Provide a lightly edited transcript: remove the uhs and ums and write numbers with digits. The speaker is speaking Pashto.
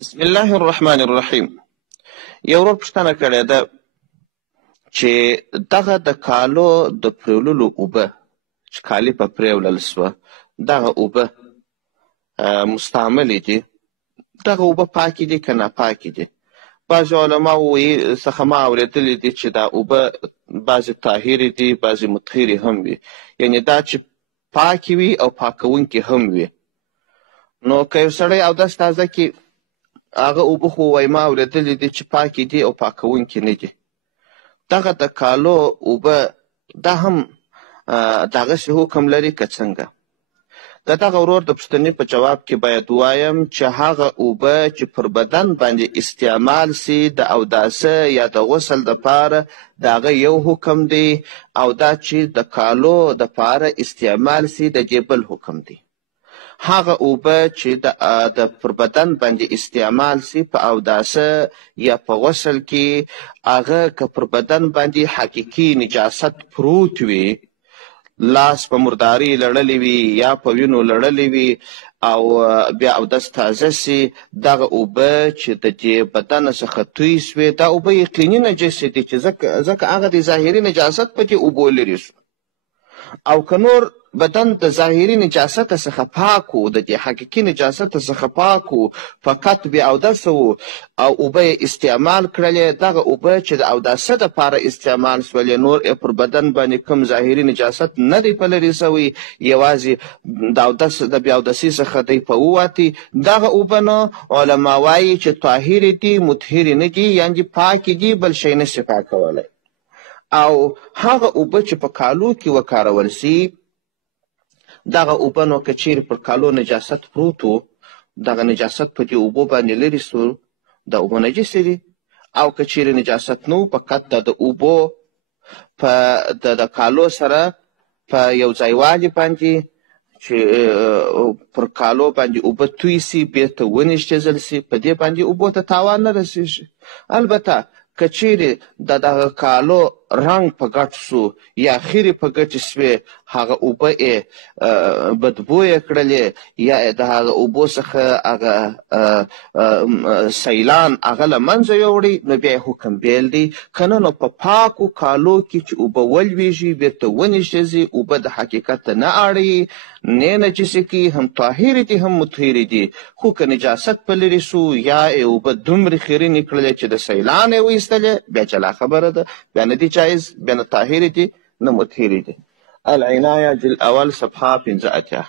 بسم الله الرحمن الرحیم. یو ورور پوښتنه کړې ده چې دغه د کالو د پریوللو اوبه چې کالي په پریولل سوه دغه اوبه مستعملې دي، دغه اوبه پاکې دي که ناپاکې دي؟ بعضې علماو څخه ما اورېدلي دي چې دا اوبه بعضې طاهرې دي، بعضې مطهرې هم وي، یعنې دا چې پاکې وي او پاکوونکې هم وي. نو که یو سړی اودس تازه کړي هغه اوبه خو وایي ما اورېدلي دي چې پاکې دي او پاکوونکې نه دي. دغه د کالو اوبه دا هم دغسې حکم لري که څنګه؟ د دغه ورور د پوښتنې په جواب کې باید ووایم چې هغه اوبه چې پر بدن باندې استعمال سي د اوداسه یا د غسل دپاره د هغه یو حکم دی، او دا چې د کالو دپاره استعمال سي د دې بل حکم دی. هغه اوبه چې د پر بدن باندې استعمال سي په اوداسه یا په غسل کې، هغه که پر بدن باندې حقیقي نجاست پروت وي، لاس په مرداري لړلی وي یا په وینو لړلی وي او بیا اودس تازه سي، دغه اوبه چې د دې بدن څخه توی سوې دا اوبه یقیني نجسې دي چې ځکه هغه د ظاهري نجاست په دې اوبو لرې سو. او که نور بدن د ظاهري نجاست څخه پاک و، د دې حقیقي نجاست څخه پاک و، فقط بې اودسه و او اوبه یې استعمال کړلې، دغه اوبه چې د اوداسه دپاره استعمال سولې، نور یې پر بدن باندې کوم ظاهري نجاست نه دی په لرې سوی، یوازې د اودس د بې اودسۍ څخه دی په ووتې، دغه اوبه نه علما وایي چې طاهرې دي، مطهرې نه دي، یعنې پاکې دي، بل شی نسي پاکولی. او هغه اوبه چې په کالو کې وکارول سي، دغه اوبه نو که چیرې پر کالو نجاست پروت و، دغه نجاست په دې اوبو باندې لرې سو، دا اوبه نجسې دي. او که چیرې نجاست نه و، فقط د اوبو په د کالو سره په یو ځایوالي باندې چې پر کالو باندې اوبه توی سي، بېرته ونیشتېدل سي، په دې باندې اوبو ته تاوان نه رسېږي. البته که چیرې د دغه کالو رنګ په ګډ سو یا خیرې په ګټې سوې، هغه اوبه یې بدبویه کړلې یا د هغه اوبو څخه هغه سیلان هغه له منځه یوړی، نو بیا یې حکم بیل دی. که نه نو په پاکو کالو کې چې اوبه ولویږي، بېرته ونیشتېځي، اوبه د حقیقت ته نه اړوي، نه نجسې کوي، هم طاهرې دي هم مطهرې دي. خو که نجاست په لرې سو یا یې اوبه دومرې خیرینې کړلې چې د سیلان یې وایستلې، بیا جلا خبره ده، بیا نه دي جایز، بیا نه طاهرې دي نه مطهرې دي. العنایه جلد اول صفحه 15.